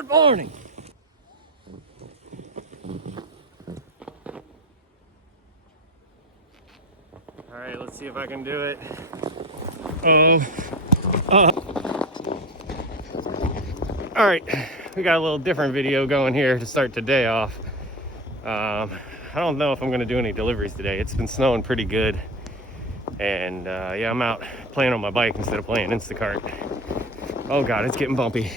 Good morning. All right, let's see if I can do it. All right, we got a little different video going here to start the day off. I don't know if I'm gonna do any deliveries today. It's been snowing pretty good. And yeah, I'm out playing on my bike instead of playing InstaCart. Oh God, it's getting bumpy.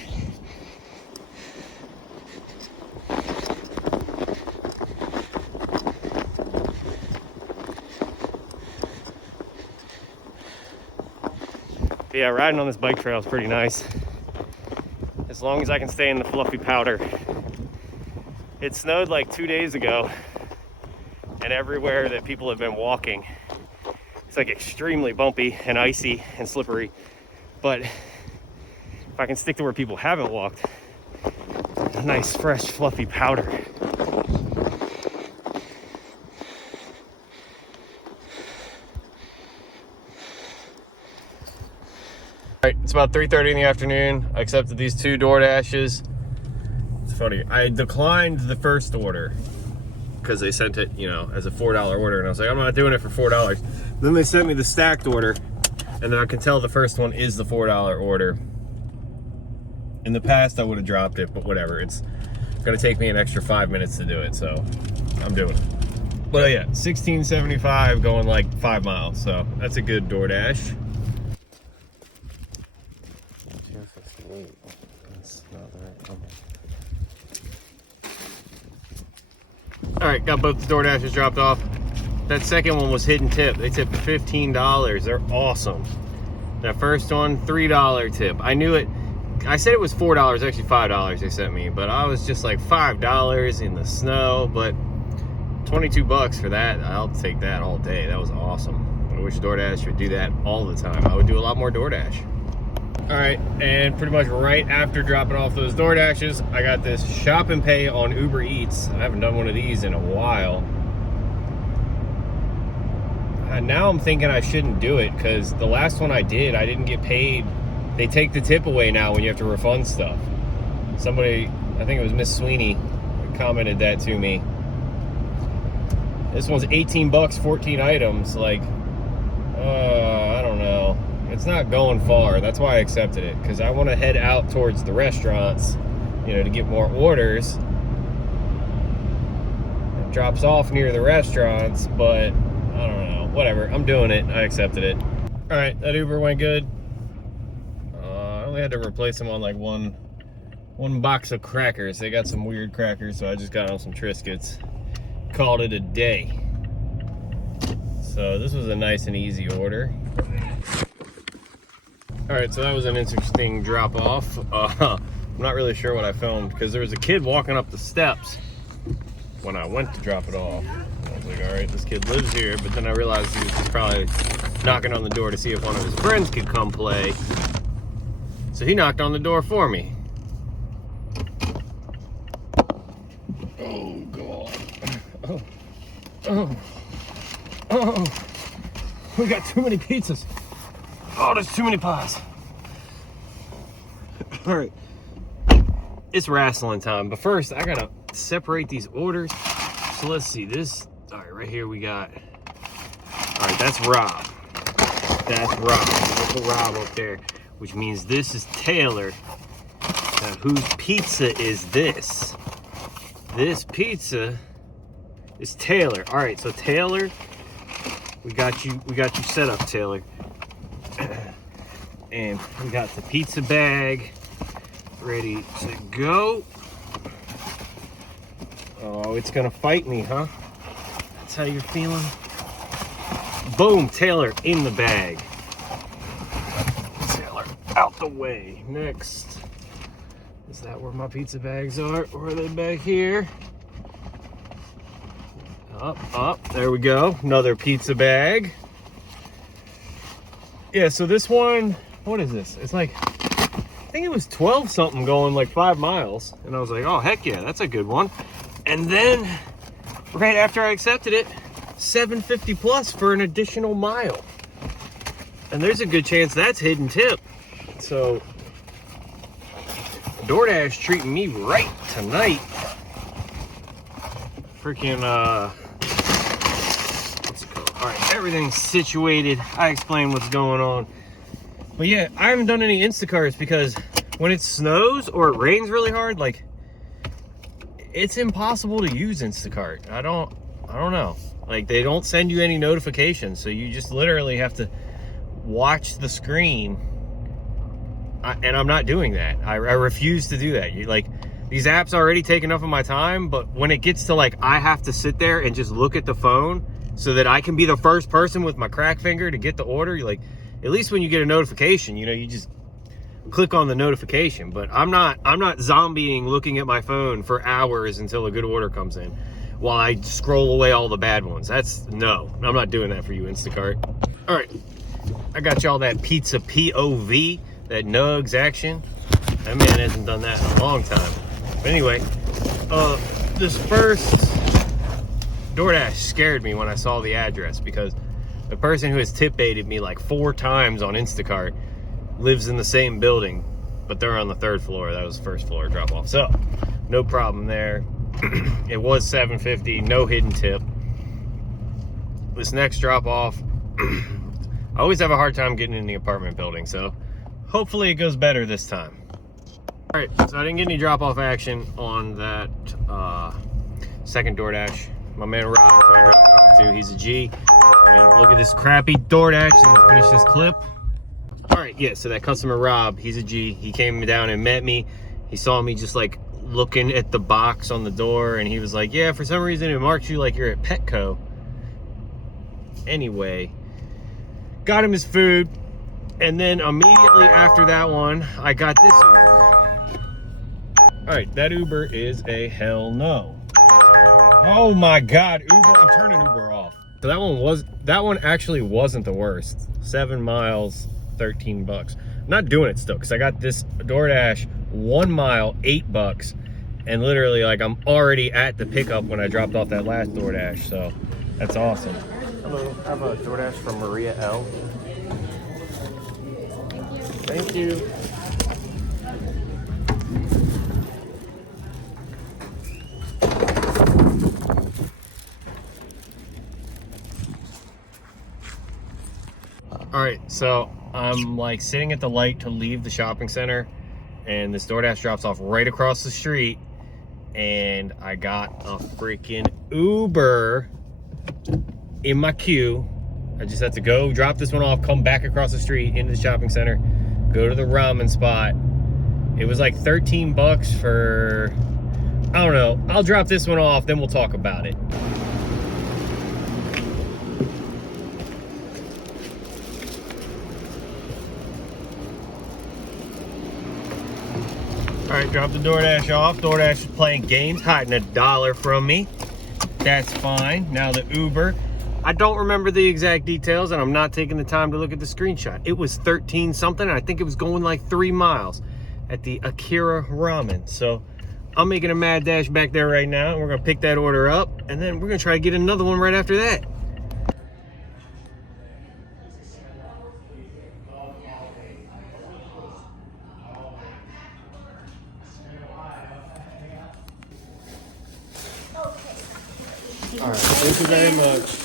But yeah, riding on this bike trail is pretty nice. As long as I can stay in the fluffy powder. It snowed like 2 days ago, and everywhere that people have been walking, it's like extremely bumpy and icy and slippery. But if I can stick to where people haven't walked, a nice, fresh, fluffy powder. All right, it's about 3:30 in the afternoon. I accepted these 2 DoorDashes. It's funny, I declined the first order because they sent it, you know, as a $4 order, and I was like, I'm not doing it for $4. Then they sent me the stacked order, and then I can tell the first one is the $4 order. In the past, I would have dropped it, but whatever. It's gonna take me an extra 5 minutes to do it, so I'm doing it. But yeah, $16.75 going like 5 miles, so that's a good DoorDash. All right, got both the DoorDashes dropped off. That second one was hidden tip. They tipped $15. They're awesome. That first one, $3 tip. I knew it. I said it was $4, actually $5 they sent me, but I was just like $5 in the snow, but 22 bucks for that. I'll take that all day. That was awesome. I wish DoorDash would do that all the time. I would do a lot more DoorDash. All right, and pretty much right after dropping off those DoorDashes, I got this shop and pay on UberEats. I haven't done one of these in a while. And now I'm thinking I shouldn't do it because the last one I did, I didn't get paid. They take the tip away now when you have to refund stuff. Somebody, I think it was Miss Sweeney, commented that to me. This one's 18 bucks, 14 items. Like, I don't know. It's not going far. That's why I accepted it, because I want to head out towards the restaurants, you know, to get more orders. It drops off near the restaurants, but I don't know. Whatever. I'm doing it. I accepted it. All right, that Uber went good. I only had to replace them on like one box of crackers. They got some weird crackers, so I just got on some Triscuits. Called it a day. So this was a nice and easy order. All right, so that was an interesting drop off. I'm not really sure what I filmed because there was a kid walking up the steps when I went to drop it off. I was like, all right, this kid lives here, but then I realized he was just probably knocking on the door to see if one of his friends could come play. So he knocked on the door for me. Oh, God. Oh. We got too many pizzas. Oh, there's too many pies. All right. It's wrestling time, but first I gotta separate these orders. So let's see this. All right, right here we got. All right, that's Rob. That's Rob. Look at Rob up there, which means this is Taylor. Now, whose pizza is this? This pizza is Taylor. All right, so Taylor, we got you set up, Taylor. And we got the pizza bag ready to go. Oh, it's gonna fight me, huh? That's how you're feeling? Boom, Taylor in the bag. Taylor out the way. Next. Is that where my pizza bags are? Or are they back here? Up, there we go. Another pizza bag. Yeah, so this one, what is this? It's like, I think it was 12 something going like 5 miles. And I was like, oh, heck yeah, that's a good one. And then right after I accepted it, $7.50 plus for an additional mile. And there's a good chance that's hidden tip. So DoorDash treating me right tonight. Freaking, what's it called? All right, everything's situated. I explained what's going on. But yeah, I haven't done any Instacarts because when it snows or it rains really hard, like, it's impossible to use Instacart. I don't know. Like, they don't send you any notifications, so you just literally have to watch the screen. And I'm not doing that. I refuse to do that. These apps already take enough of my time, but when it gets to like, I have to sit there and just look at the phone so that I can be the first person with my crack finger to get the order. Like, at least when you get a notification, you know, you just click on the notification. But I'm not zombieing looking at my phone for hours until a good order comes in while I scroll away all the bad ones. No, I'm not doing that for you, Instacart. All right, I got y'all that pizza POV, that nugs action. That man hasn't done that in a long time. But anyway, this first DoorDash scared me when I saw the address, because the person who has tip baited me like 4 times on Instacart lives in the same building, but they're on the 3rd floor. That was the 1st floor drop off. So no problem there. It was $7.50, no hidden tip. This next drop off, I always have a hard time getting in the apartment building, so hopefully it goes better this time. All right, so I didn't get any drop-off action on that second DoorDash. My man Rob, who I dropped it off to, he's a G. I mean, look at this crappy DoorDash and finish this clip. All right, yeah, so that customer Rob, he's a G. He came down and met me. He saw me just like looking at the box on the door, and he was like, yeah, for some reason it marks you like you're at Petco. Anyway, got him his food. And then immediately after that one, I got this Uber. All right, that Uber is a hell no. Oh my God, Uber, I'm turning Uber off. So that one actually wasn't the worst. 7 miles, 13 bucks. I'm not doing it still, because I got this DoorDash 1 mile, $8. And literally, like, I'm already at the pickup when I dropped off that last DoorDash, so that's awesome. Hello, I have a DoorDash from Maria L. Thank you. All right, so I'm like sitting at the light to leave the shopping center, and this DoorDash drops off right across the street, and I got a freaking Uber in my queue. I just had to go drop this one off, come back across the street into the shopping center, go to the ramen spot. It was like 13 bucks for, I don't know. I'll drop this one off, then we'll talk about it. All right, drop the DoorDash off. DoorDash is playing games, hiding $1 from me. That's fine. Now the Uber. I don't remember the exact details, and I'm not taking the time to look at the screenshot. It was 13 something, and I think it was going like 3 miles at the Akira Ramen. So I'm making a mad dash back there right now, and we're gonna pick that order up, and then we're gonna try to get another one right after that. All right, thank you very much.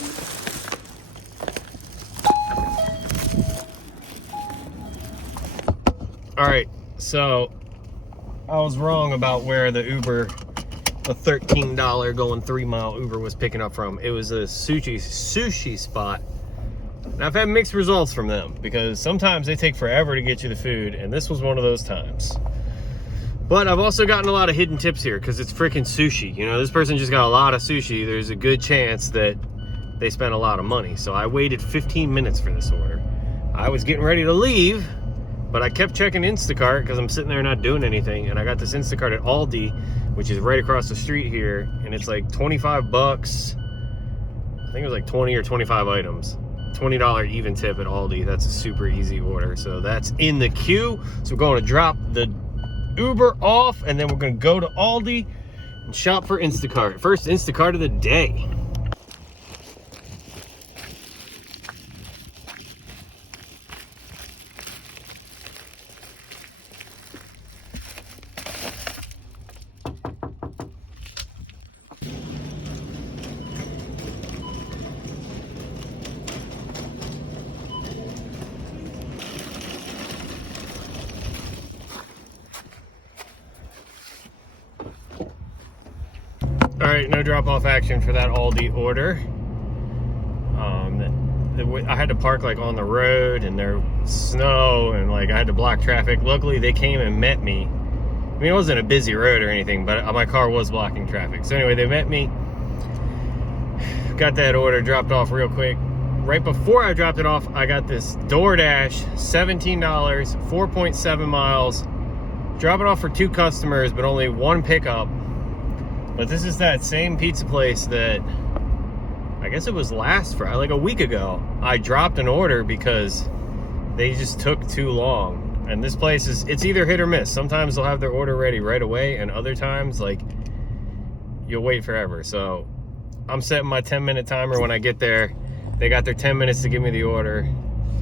All right, so I was wrong about where the Uber, the $13 going 3 mile Uber was picking up from. It was a sushi spot. And I've had mixed results from them, because sometimes they take forever to get you the food, and this was one of those times. But I've also gotten a lot of hidden tips here, because it's freaking sushi. You know, this person just got a lot of sushi. There's a good chance that they spent a lot of money. So I waited 15 minutes for this order. I was getting ready to leave, but I kept checking Instacart because I'm sitting there not doing anything. And I got this Instacart at Aldi, which is right across the street here. And it's like 25 bucks. I think it was like 20 or 25 items. $20 even tip at Aldi. That's a super easy order. So that's in the queue. So we're going to drop the Uber off, and then we're going to go to Aldi and shop for Instacart. First Instacart of the day. All right, no drop-off action for that Aldi order. I had to park like on the road, and there was snow, and like I had to block traffic. Luckily, they came and met me. I mean, it wasn't a busy road or anything, but my car was blocking traffic. So anyway, they met me. Got that order dropped off real quick. Right before I dropped it off, I got this DoorDash, $17, 4.7 miles. Drop it off for 2 customers, but only 1 pickup. But this is that same pizza place that, I guess it was last Friday, like a week ago, I dropped an order because they just took too long. And this place it's either hit or miss. Sometimes they'll have their order ready right away, and other times, like, you'll wait forever. So I'm setting my 10-minute timer when I get there. They got their 10 minutes to give me the order.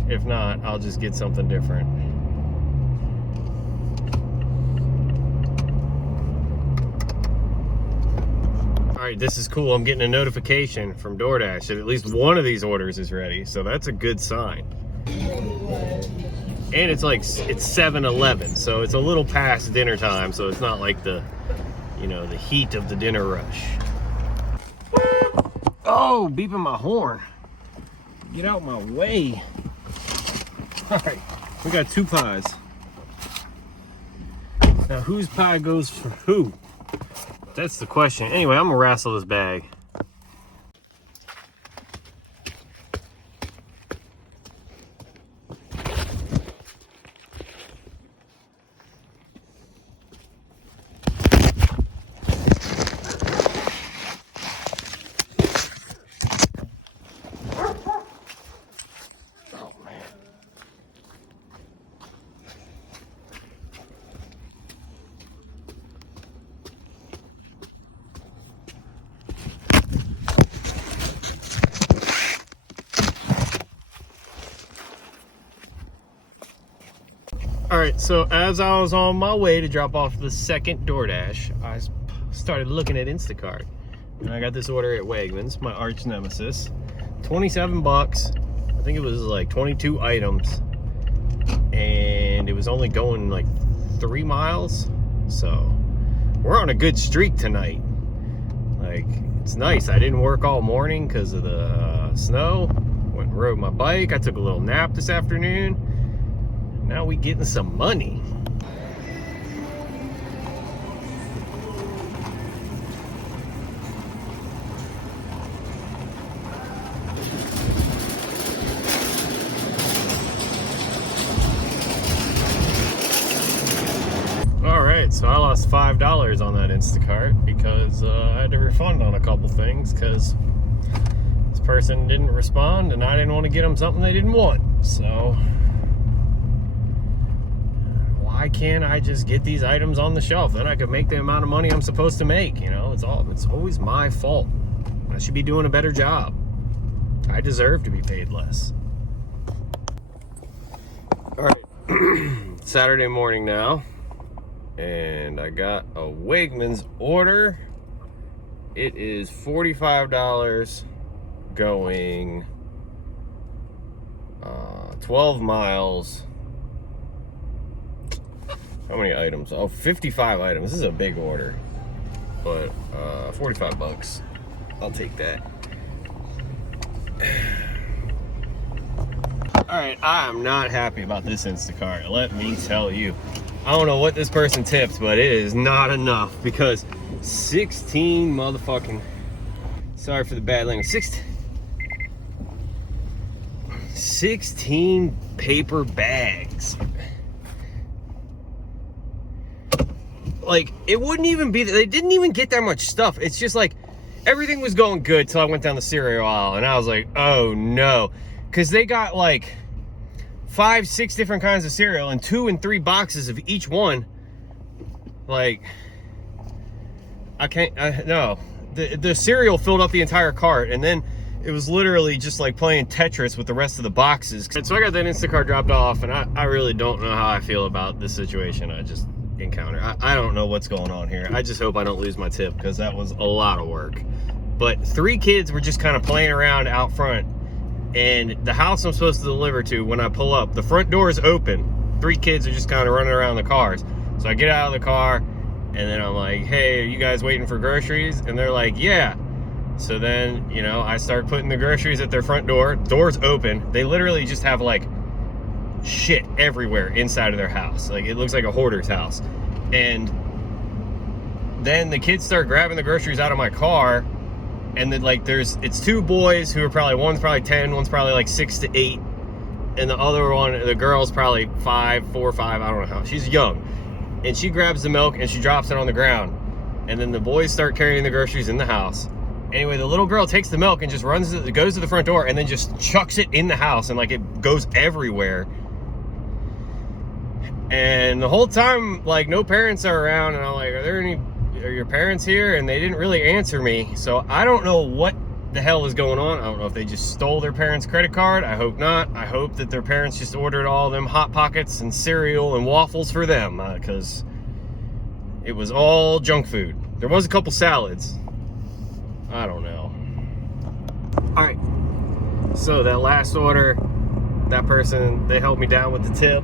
If not, I'll just get something different. All right, this is cool. I'm getting a notification from DoorDash that at least one of these orders is ready, so that's a good sign. And it's 7-11, so it's a little past dinner time, so it's not like the heat of the dinner rush. Oh, beeping my horn. Get out my way. All right, we got 2 pies. Now, whose pie goes for who? That's the question. Anyway, I'm gonna wrestle this bag. All right, so as I was on my way to drop off the second DoorDash, I started looking at InstaCart. And I got this order at Wegmans, my arch nemesis. 27 bucks. I think it was like 22 items. And it was only going like 3 miles. So we're on a good streak tonight. Like, it's nice. I didn't work all morning because of the snow. Went and rode my bike. I took a little nap this afternoon. Now we getting some money. All right, so I lost $5 on that Instacart because I had to refund on a couple things because this person didn't respond and I didn't want to get them something they didn't want. So why can't I just get these items on the shelf? Then I could make the amount of money I'm supposed to make. You know, it's always my fault. I should be doing a better job. I deserve to be paid less. All right, Saturday morning now, and I got a Wegmans order. It is $45 going 12 miles. How many items? Oh, 55 items. This is a big order, but 45 bucks. I'll take that. All right, I am not happy about this Instacart. Let me tell you. I don't know what this person tipped, but it is not enough because 16 motherfucking, sorry for the bad language, 16 paper bags. Like, it wouldn't even be, they didn't even get that much stuff. It's just like, everything was going good till I went down the cereal aisle and I was like, oh no. Cause they got like 5, 6 different kinds of cereal and 2 and 3 boxes of each one. Like, no. The cereal filled up the entire cart, and then it was literally just like playing Tetris with the rest of the boxes. And so I got that Instacart dropped off, and I really don't know how I feel about this situation I just encountered. I don't know what's going on here. I just hope I don't lose my tip, because that was a lot of work. But 3 kids were just kind of playing around out front, and the house I'm supposed to deliver to, when I pull up, the front door is open. 3 kids are just kind of running around the cars. So I get out of the car, And then I'm like, hey, are you guys waiting for groceries? And they're like, yeah. So then, you know, I start putting the groceries at their front door. Door's open. They literally just have like shit everywhere inside of their house. Like, it looks like a hoarder's house. And then the kids start grabbing the groceries out of my car. And then, like, it's two boys who are one's probably 10, one's probably like 6 to 8. And the other one, the girl's probably 4 or 5, I don't know how. She's young. And she grabs the milk and she drops it on the ground. And then the boys start carrying the groceries in the house. Anyway, the little girl takes the milk and just goes to the front door and then just chucks it in the house, and like it goes everywhere. And the whole time, like, no parents are around, and I'm like, are your parents here? And they didn't really answer me. So I don't know what the hell is going on. I don't know if they just stole their parents' credit card. I hope not. I hope that their parents just ordered all them Hot Pockets and cereal and waffles for them, because it was all junk food. There was a couple salads. I don't know. All right. So that last order, that person, they held me down with the tip,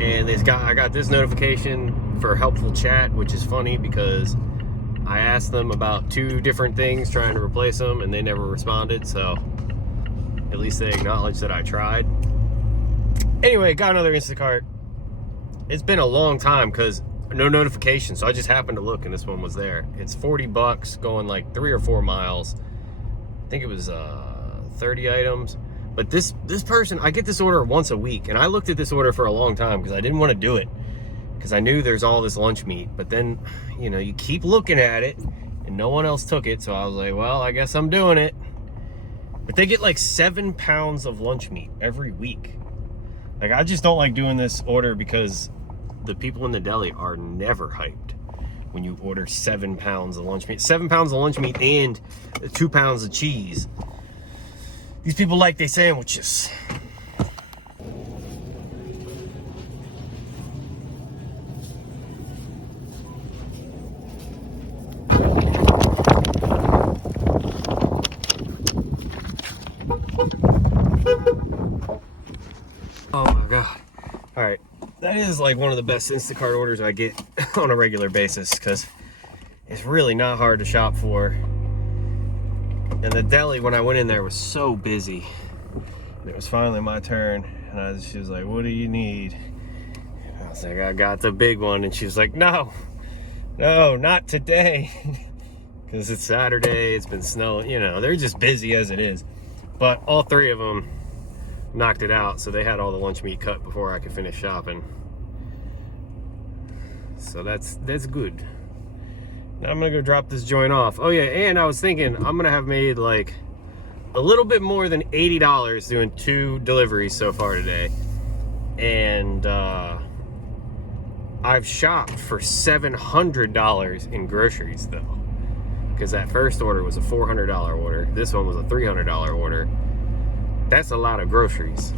and I got this notification for helpful chat, which is funny because I asked them about 2 different things trying to replace them, and they never responded. So at least they acknowledged that I tried. Anyway, got another Instacart. It's been a long time because no notification, so I just happened to look and this one was there. It's $40 going like 3 or 4 miles. I think it was 30 items. But this person, I get this order once a week, and I looked at this order for a long time because I didn't want to do it because I knew there's all this lunch meat. But then, you know, you keep looking at it and no one else took it, so I was like, well, I guess I'm doing it. But they get like 7 pounds of lunch meat every week. Like, I just don't like doing this order because the people in the deli are never hyped when you order 7 pounds of lunch meat. 7 pounds of lunch meat and 2 pounds of cheese. These people like their sandwiches. Oh my God. All right. That is like one of the best Instacart orders I get on a regular basis because it's really not hard to shop for. And the deli, when I went in there, was so busy. And it was finally my turn, and she was like, what do you need? And I was like, I got the big one. And she was like, no, not today. Because it's Saturday, it's been snowing, you know, they're just busy as it is. But all 3 of them knocked it out, so they had all the lunch meat cut before I could finish shopping. So that's good. Now I'm gonna go drop this joint off. Oh yeah, and I was thinking I'm gonna have made like a little bit more than $80 doing 2 deliveries so far today. And I've shopped for $700 in groceries though, because that first order was a $400 order. This one was a $300 order. That's a lot of groceries.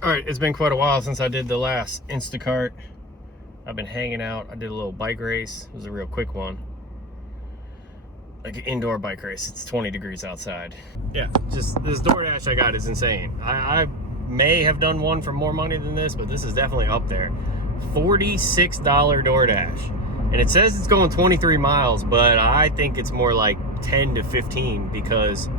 All right, it's been quite a while since I did the last Instacart. I've been hanging out. I did a little bike race. It was a real quick one. Like an indoor bike race. It's 20 degrees outside. Yeah, just this DoorDash I got is insane. I may have done one for more money than this, but this is definitely up there. $46 DoorDash. And it says it's going 23 miles, but I think it's more like 10 to 15 because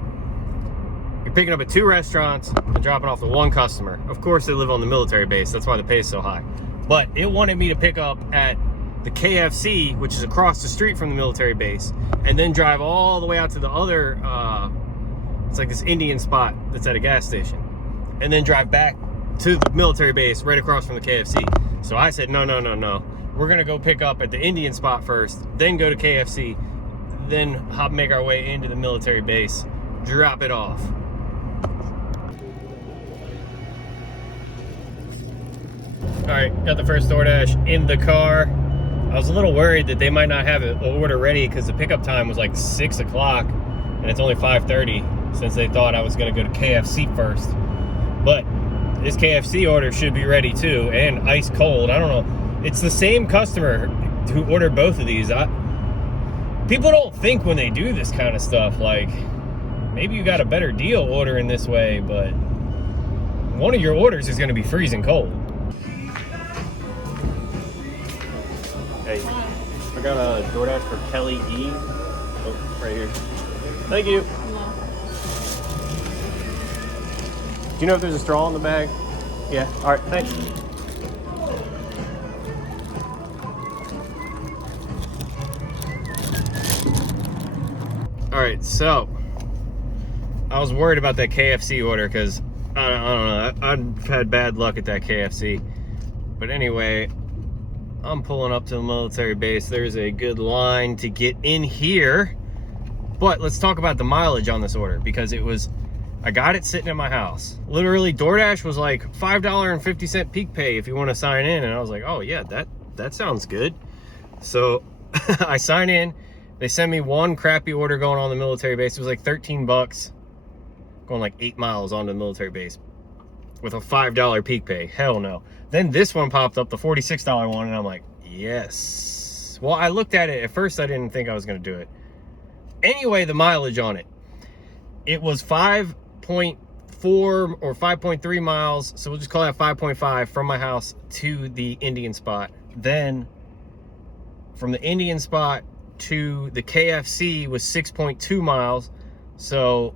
you're picking up at 2 restaurants and dropping off to 1 customer. Of course, they live on the military base. That's why the pay is so high. But it wanted me to pick up at the KFC, which is across the street from the military base, and then drive all the way out to the other, it's like this Indian spot that's at a gas station, and then drive back to the military base right across from the KFC. So I said, no. We're going to go pick up at the Indian spot first, then go to KFC, then make our way into the military base, drop it off. All right, got the first DoorDash in the car. I was a little worried that they might not have an order ready because the pickup time was like 6 o'clock and it's only 5:30, since they thought I was going to go to KFC first. But this KFC order should be ready too, and ice cold. I don't know. It's the same customer who ordered both of these. People don't think when they do this kind of stuff, like, maybe you got a better deal ordering this way, but one of your orders is going to be freezing cold. Hey, I got a DoorDash for Kelly E. Oh, right here. Thank you. Do you know if there's a straw in the bag? Yeah. All right. Thanks. All right. So I was worried about that KFC order because I don't know. I've had bad luck at that KFC. But anyway, I'm pulling up to the military base. There's a good line to get in here. But let's talk about the mileage on this order, because I got it sitting in my house. Literally, DoorDash was like $5.50 peak pay if you want to sign in. And I was like, oh yeah, that sounds good. So I sign in. They send me one crappy order going on the military base. It was like 13 bucks, going like 8 miles onto the military base with a $5 peak pay. Hell no. Then this one popped up, the $46 one, and I'm like, yes. Well, I looked at it. At first, I didn't think I was going to do it. Anyway, the mileage on it. It was 5.4 or 5.3 miles, so we'll just call that 5.5 from my house to the Indian spot. Then from the Indian spot to the KFC was 6.2 miles. So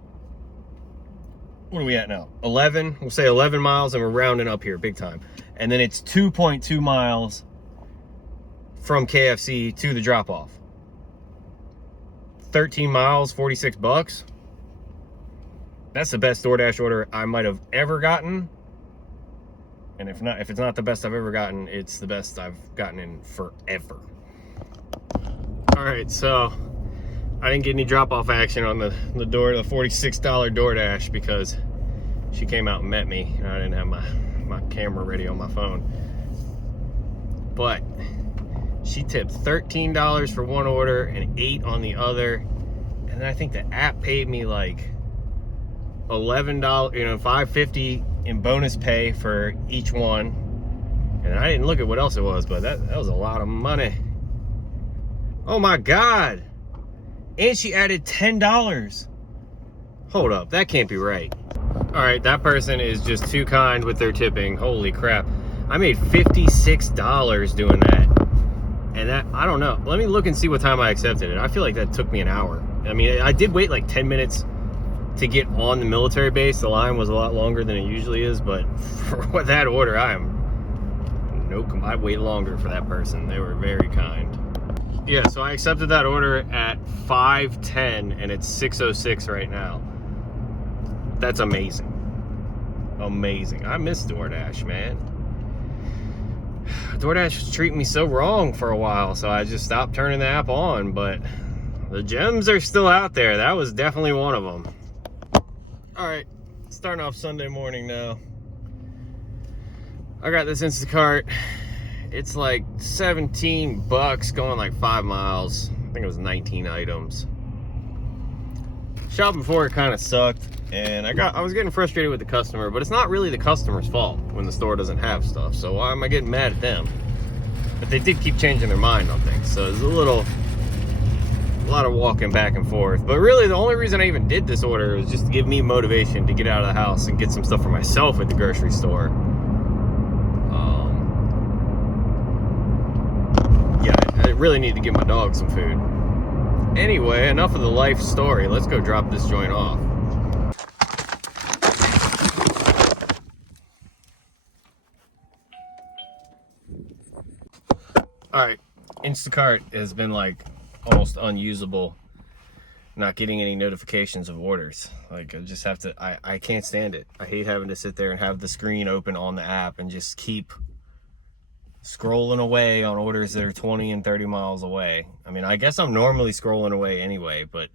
what are we at now? 11. We'll say 11 miles, and we're rounding up here big time. And then it's 2.2 miles from KFC to the drop-off. 13 miles, 46 bucks. That's the best DoorDash order I might have ever gotten. And if it's not the best I've ever gotten, it's the best I've gotten in forever. All right, so I didn't get any drop-off action on the $46 DoorDash because she came out and met me, and I didn't have my camera ready on my phone. But she tipped $13 for one order and $8 on the other. And then I think the app paid me like $11, $5.50 in bonus pay for each one. And I didn't look at what else it was, but that was a lot of money. Oh my God. And she added $10. Hold up, that can't be right. All right, that person is just too kind with their tipping. Holy crap. I made $56 doing that. And that, I don't know. Let me look and see what time I accepted it. I feel like that took me an hour. I mean, I did wait like 10 minutes to get on the military base. The line was a lot longer than it usually is, but for that order, I wait longer for that person. They were very kind. Yeah, so I accepted that order at 5:10 and it's 6:06 right now. That's amazing. Amazing. I miss DoorDash, man. DoorDash was treating me so wrong for a while, so I just stopped turning the app on, but the gems are still out there. That was definitely one of them. All right, starting off Sunday morning now. I got this Instacart. It's like 17 bucks going like 5 miles. I think it was 19 items. Shopping before it kind of sucked, and I was getting frustrated with the customer, but it's not really the customer's fault when the store doesn't have stuff, so why am I getting mad at them? But they did keep changing their mind on things, so there's a lot of walking back and forth. But really, the only reason I even did this order was just to give me motivation to get out of the house and get some stuff for myself at the grocery store. Yeah, I really need to give my dog some food. Anyway, enough of the life story. Let's go drop this joint off. All right, Instacart has been like almost unusable, not getting any notifications of orders. Like, I just have to, I can't stand it. I hate having to sit there and have the screen open on the app and just keep scrolling away on orders that are 20 and 30 miles away. I mean, I guess I'm normally scrolling away anyway, but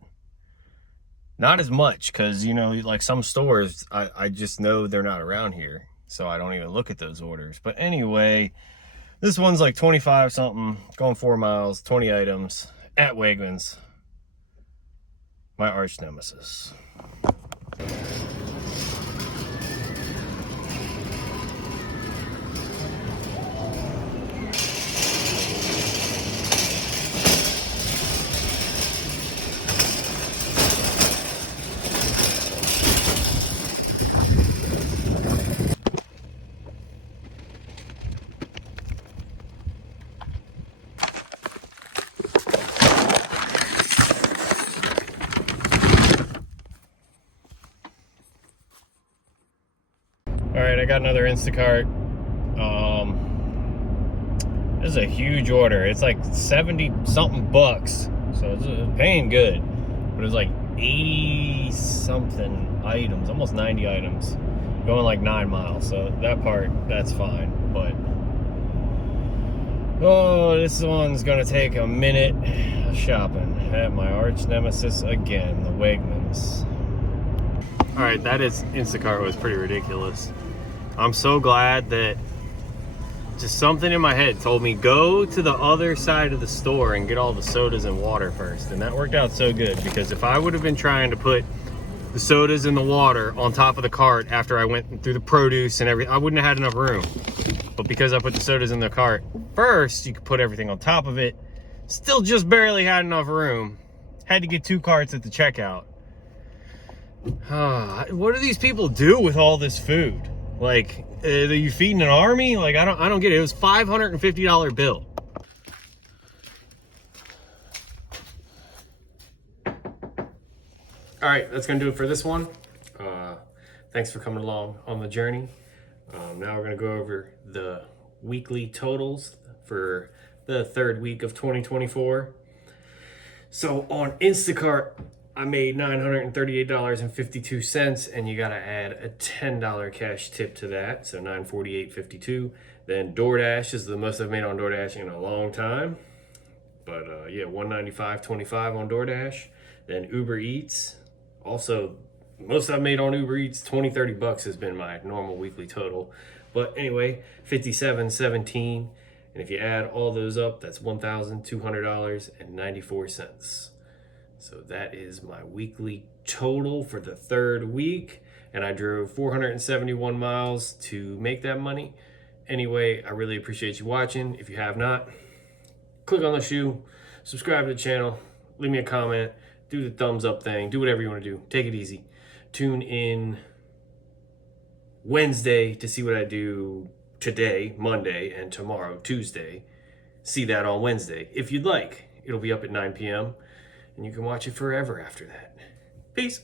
not as much, because, you know, like some stores, I just know they're not around here, so I don't even look at those orders. But anyway, This one's like 25 something, going 4 miles, 20 items at Wegmans. My arch nemesis. All right, I got another Instacart. This is a huge order. It's like 70 something bucks, so it's paying good. But it's like 80 something items, almost 90 items, going like 9 miles. So that part, that's fine. But oh, this one's gonna take a minute of shopping at my arch nemesis again, the Wegmans. All right, that is Instacart was pretty ridiculous. I'm so glad that just something in my head told me go to the other side of the store and get all the sodas and water first. And that worked out so good, because if I would have been trying to put the sodas and the water on top of the cart after I went through the produce and everything, I wouldn't have had enough room. But because I put the sodas in the cart first, you could put everything on top of it. Still just barely had enough room. Had to get 2 carts at the checkout. What do these people do with all this food? Like, are you feeding an army? Like, I don't get it. It was $550 bill. All right, that's gonna do it for this one. Thanks for coming along on the journey. Now we're gonna go over the weekly totals for the 3rd week of 2024. So on Instacart, I made $938.52, and you gotta add a $10 cash tip to that, so $948.52. Then DoorDash is the most I've made on DoorDash in a long time, but yeah, $195.25 on DoorDash. Then UberEats, also most I've made on UberEats, 20-30 bucks has been my normal weekly total. But anyway, $57.17, and if you add all those up, that's $1,200.94. So that is my weekly total for the 3rd week. And I drove 471 miles to make that money. Anyway, I really appreciate you watching. If you have not, click on the shoe, subscribe to the channel, leave me a comment, do the thumbs up thing, do whatever you want to do. Take it easy. Tune in Wednesday to see what I do today, Monday, and tomorrow, Tuesday. See that on Wednesday. If you'd like, it'll be up at 9 p.m. and you can watch it forever after that. Peace.